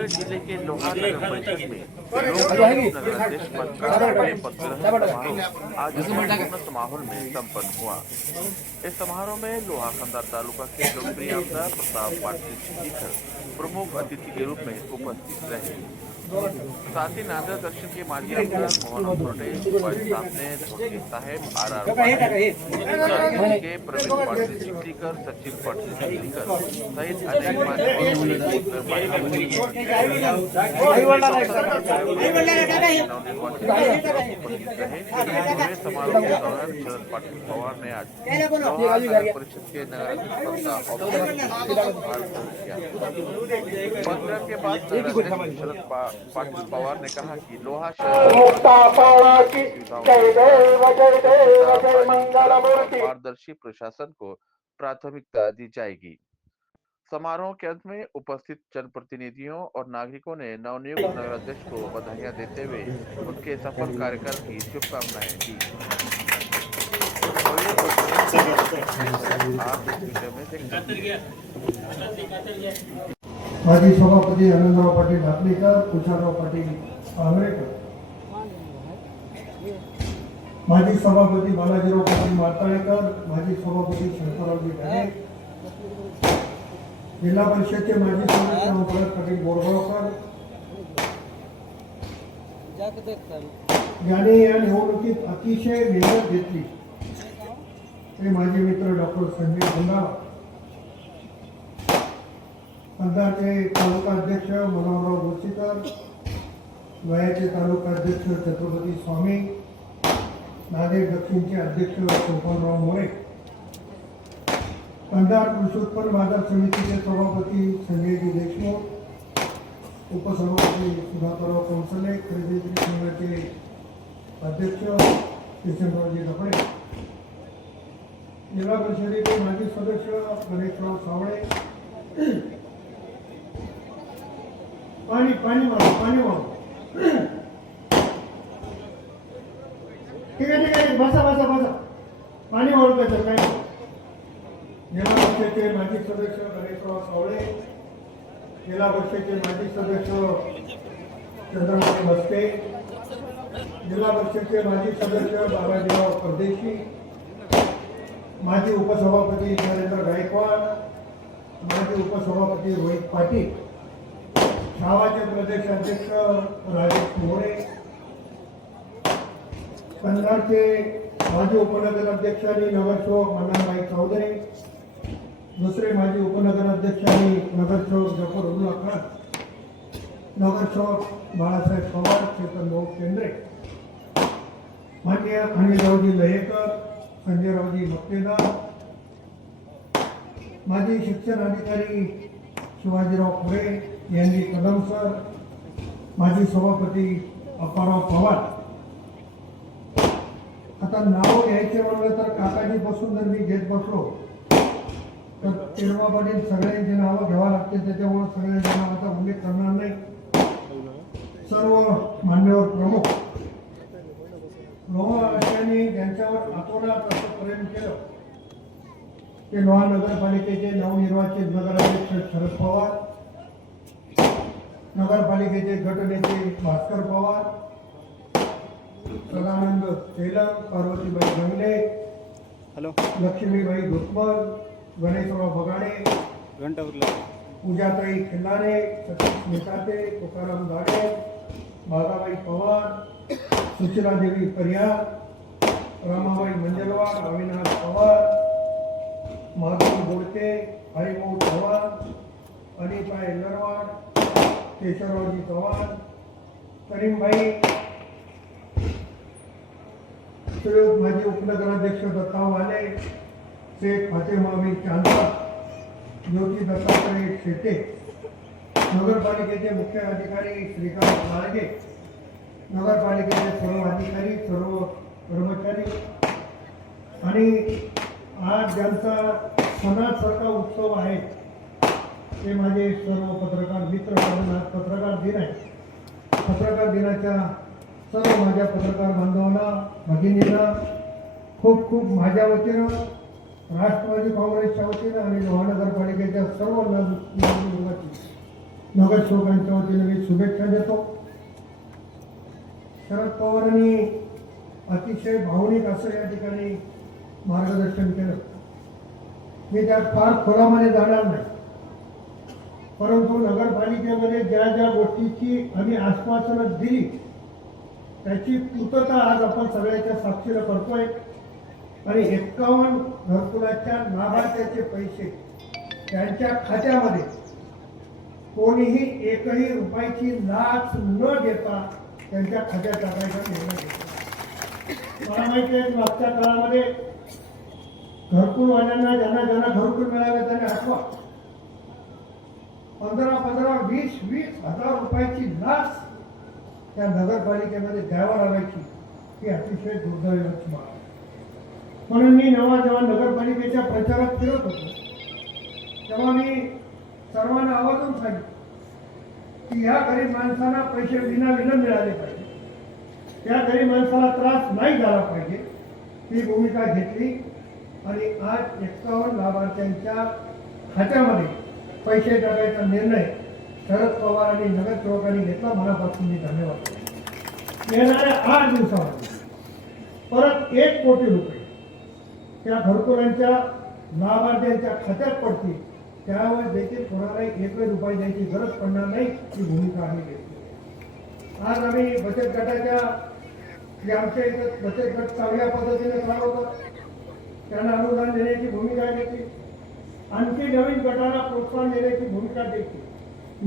नांदेड़ जिले के लोहा नगर परिषद में नगराध्यक्ष पद का पद ग्रहण समारोह आज पूर्ण माहौल में संपन्न हुआ। इस समारोह में लोहा खंदार तालुका के लोकप्रिय आमदार प्रताप पाटिल चिखलीकर प्रमुख अतिथि के रूप में उपस्थित रहे। साथ ही नांदेड़ दक्षिण के माजी आमदार मोहन अखरोटे, सामने धोके साहेब, आर.आर. पाटिल के प्रवीण पाटिल चिखलीकर, सचिन पाटिल चिखलीकर सहित अनेक समारोह के दौरान शरद पाटिल पवार ने आज परिषद के नगर के बाद शरद पाटिल पवार ने कहा कि लोहा पारदर्शी प्रशासन को प्राथमिकता दी जाएगी। समारोह के अंत में उपस्थित जनप्रतिनिधियों और नागरिकों ने नवनियुक्त नगराध्यक्ष को बधाइयां देते हुए उनके सफल कार्यकाल की शुभकामनाएं दी। माजी सभापती आनंदराव पाटील आपलेकर, कुशालराव पाटील आंग्रेकर, माजी सभापती बालाजीराव पाटील मारताळेकर, माजी सभापती शंकररावजी ढगे, जिल्हा परिषदचे माजी सदस्य ओंकार पाटील बोरगावकर, ज्यांनी या निवडणुकीत अतिशय मेहनत घेतली ते माझे मित्र डॉक्टर संजय गुंडाळा, कंधारचे तालुका अध्यक्ष मनोहरराव बोरसीकर, वयाचे तालुका अध्यक्ष छत्रपती स्वामी, नांदेड दक्षिणचे अध्यक्ष सोपानराव मोरे, कंधार कृषी उत्पन्न बाजार समितीचे सभापती संजयजी देशमुख, उपसभापती सुधाकरराव कौंसले, खरेदी संघाचे अध्यक्ष किशनरावजी दपडे, जिल्हा परिषदेचे माजी सदस्य गणेशराव सावळे, पाणी पाणी मारो पाणी मारो ठीक आहे बसा बसा बसा पाणी ओळखायचं काय जिल्हा परिषदेचे माजी सदस्य गणेशराव सावळे, जिल्हा परिषदेचे माजी सदस्य चंद्रकांत मस्के, जिल्हा परिषदेचे माजी सदस्य बाबाजीराव परदेशी, माजी उपसभापती नरेंद्र गायकवाड, माजी उपसभापती रोहित पाटील, शावाचे प्रदेश अध्यक्ष राजेश मोरे, कंधारचे माजी उपनगर अध्यक्ष आणि नगरसेवक मन्नाभाई चौधरी, दुसरे माजी उपनगर अध्यक्ष आणि नगरसेवक जफर उल्ला खान, नगरसेवक बाळासाहेब पवार, चेतन भाऊ केंद्रे, मान्य अनिलरावजी लयेकर, संजयरावजी मक्तेदार, माजी शिक्षण अधिकारी शिवाजीराव खुरे, यांनी कदम सर, माजी सभापती अप्पाराव पवार. आता नाव घ्यायचे म्हणलं तर काकाजी बसून जर मी घेत बसलो तर तिरवा पाटील सगळ्यांची नावं घ्यावं लागते, त्याच्यामुळे सगळ्यांच्या नावाचा उल्लेख करणार नाही. सर्व मान्यवर प्रमुख लोहा अशांनी ज्यांच्यावर आतोनात असं प्रेम केलं ते लोहा नगरपालिकेचे नवनिर्वाचित नगराध्यक्ष शरद पवार, नगरपालिकेचे गटनेते भास्कर पवार, सदानंद तेलंग, पार्वतीबाई जंगले, लक्ष्मीबाई धुतमल, गणेशराव बगाडे, पूजाताई खिल्लारे, सतीश नेताते, तुकाराम दाडे, बागाबाई पवार, सुशीलादेवी परिहार, रामाबाई मंजलवार, अविनाश पवार, माधव बोडके, हरिभाऊ चव्हाण, अनिताई नरवाड, केशवरावजी चव्हाण, करीमभाई, सुयोग माजी उपनगराध्यक्ष दत्ताव वाले, शेख फातेमावी चांदा, ज्योती दत्तात्रय शेटे, नगरपालिकेचे मुख्य अधिकारी श्रीकांत माळगे, नगरपालिकेचे सर्व अधिकारी, सर्व कर्मचारी आणि आज ज्यांचा सणासारखा उत्सव आहे ते माझे सर्व पत्रकार मित्र. कारण आज पत्रकार दिन आहे. पत्रकार दिनाच्या सर्व माझ्या पत्रकार बांधवांना, भगिनींना खूप खूप माझ्या वतीनं, राष्ट्रवादी काँग्रेसच्या वतीनं आणि लोहा नगरपालिकेच्या सर्व नागरिकांची नगरसेवकांच्या वतीने मी शुभेच्छा देतो. शरद पवारांनी अतिशय भावनिक असं या ठिकाणी मार्गदर्शन केलं. मी त्यात फार खोलामध्ये जाणार नाही, परंतु नगरपालिकेमध्ये ज्या ज्या गोष्टीची आम्ही आश्वासनं दिली त्याची पूर्तता आज आपण सगळ्याच्या साक्षीनं करतोय. आणि 51 घरकुलाच्या लाभार्थ्याचे पैसे त्यांच्या खात्यामध्ये कोणीही एकही रुपयाची लाच न देता त्यांच्या खात्यात टाकायचा निर्णय घेतला. मला माहिती आहे मागच्या काळामध्ये घरकुलवाल्यांना ज्यांना घरकुल मिळाले त्यांनी आठवा 15,000, 20,000 हजार रुपयाची लाच त्या नगरपालिकेमध्ये द्यावा लागायची. ही अतिशय दुर्दैवाची बाब. म्हणून मी जेव्हा नगरपालिकेच्या प्रचारात फिरत होतो तेव्हा मी सर्वांना आवर्जून सांगितलं की या गरीब माणसांना पैसे विनाविलंब मिळाले पाहिजे, त्या गरीब माणसाला त्रास नाही झाला पाहिजे. ही भूमिका घेतली आणि आज 51 लाभार्थ्यांच्या खात्यामध्ये पैसे टाकायचा निर्णय शरद पवार आणि नगरसेवकांनी घेतला. मनापासून मी धन्यवाद. येणाऱ्या 8 दिवसामध्ये परत 1 कोटी रुपये त्या घरकुलांच्या लाभार्थ्यांच्या खात्यात पडतील. त्यावर देखील कोणालाही 1 रुपये द्यायची गरज पडणार नाही. ही भूमिका आम्ही घेतली. आज आम्ही बचत गटाच्या जे आमच्या इथं बचत गट चांगल्या पद्धतीने चालवतात त्यांना अनुदान देण्याची भूमिका घेतली. आणखी नवीन गटाला प्रोत्साहन देण्याची भूमिका देखील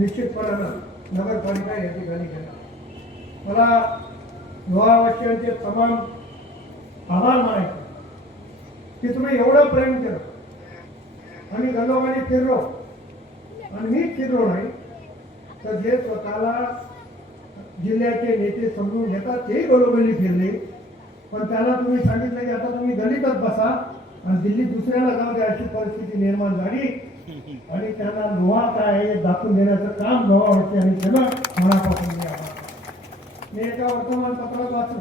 निश्चितपणानं नगरपालिका या ठिकाणी घेणार. मला लोहावासियांचे तमाम आभार मानायचे की तुम्ही एवढं प्रेम केलं. आम्ही गलोगाली फिरलो आणि मी फिरलो नाही तर जे स्वतःला जिल्ह्याचे नेते समजून घेतात तेही गलोगली फिरले. पण त्याला तुम्ही सांगितलं की आता तुम्ही गलितच बसा आणि दिल्ली दुसऱ्याला जाऊ द्या अशी परिस्थिती निर्माण झाली आणि त्यांना लोहा काय हे दाखवून देण्याचं काम लोहावासियांनी केलं. मनापासून मी आभार. मी एका वर्तमानपत्रात वाचलं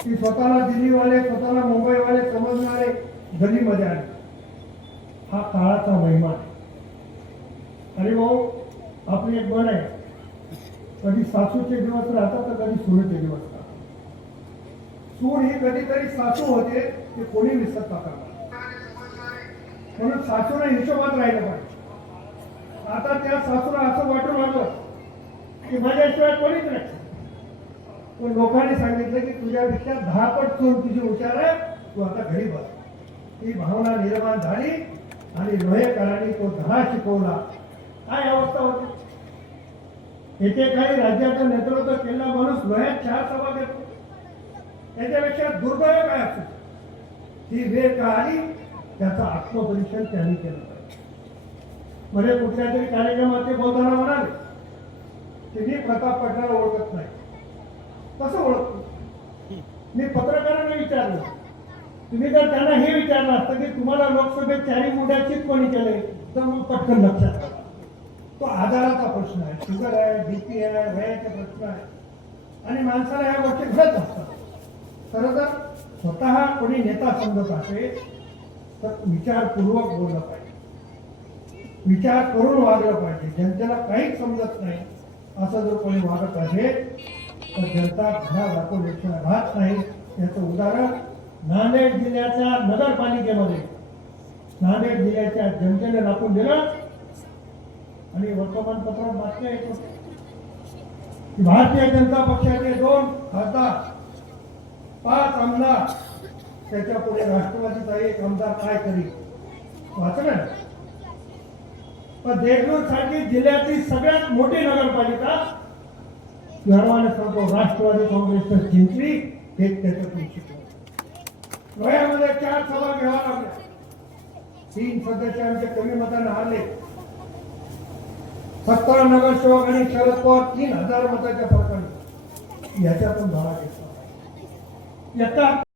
की स्वतःला दिल्लीवाले स्वतःला मुंबईवाले समजणारे गलीमध्ये आले. हा काळाचा महिमा आहे. आणि भाऊ आपली एक म्हण आहे, कधी सासूचे दिवस राहतात तर कधी सूनचे दिवस राहतात. सून ही कधीतरी सासू होते ते कोणी विसरत टाकणार. म्हणून सासूने हिशोबात राहिलं पाहिजे. आता त्या सासूला असं वाटून लागलं की माझ्याशिवाय कोणीच नाही. पण लोकांनी सांगितलं की तुझ्यापेक्षा 10 पट सून तुझी हुशार आहे, तू आता घरी बस. ही भावना निर्माण झाली आणि लोहेकरांनी तो धडा शिकवला. काय अवस्था होती. एकेकाळी राज्याचं नेतृत्व केलेला माणूस लोह्यात 4 सभा घेतो. त्याच्यापेक्षा दुर्दैव काय असतो. ही वेळ का आली त्याचं आत्मपरीक्षण त्यांनी केलं पाहिजे. म्हणजे कुठल्या तरी कार्यक्रमात ते बोलताना म्हणाले की मी प्रताप पाटलाला ओळखत नाही. कसं ओळखतो. मी पत्रकारांना विचारलं, तुम्ही जर त्यांना हे विचारलं असतं की तुम्हाला लोकसभेत 4 मुद्द्याचीच कोणी केलंय तर मग पटकन लक्षात आलं. तो आजाराचा प्रश्न आहे, शुगर आहे, बीपी आहे, वयाचा प्रश्न आहे आणि माणसाला या गोष्टी घडत असतात. खरं तर स्वतः कोणी नेता समजत असेल तर विचारपूर्वक बोललं पाहिजे, विचार करून वागलं पाहिजे. जनतेला काहीच समजत नाही असं जर कोणी वागत असेल तर जनता घरा दाखवल्याशिवाय राहत नाही. याचं उदाहरण नांदेड जिल्ह्याच्या नगरपालिकेमध्ये नांदेड जिल्ह्याच्या जनतेने दाखवून दिलं. आणि वर्तमानपत्रात बातम्या येत होत्या भारतीय जनता पक्षाचे 2 खासदार 5 आमदार त्याच्या पुढे राष्ट्रवादीचा 1 आमदार काय करी वाचलं. पण देगलूर सारखी जिल्ह्यातील सगळ्यात मोठी नगरपालिका गर्वाने सांगतो राष्ट्रवादी काँग्रेसनं जिंकली. हे त्याच्यातून शिकवलं. लोह्यामध्ये 4 सभा घ्यावा लागल्या. 3 सदस्य आमचे कमी मताने हारले. 17 नगरसेवक आणि शरद पवार 3000 मताच्या फरकाने याच्यातून धडा घेतला.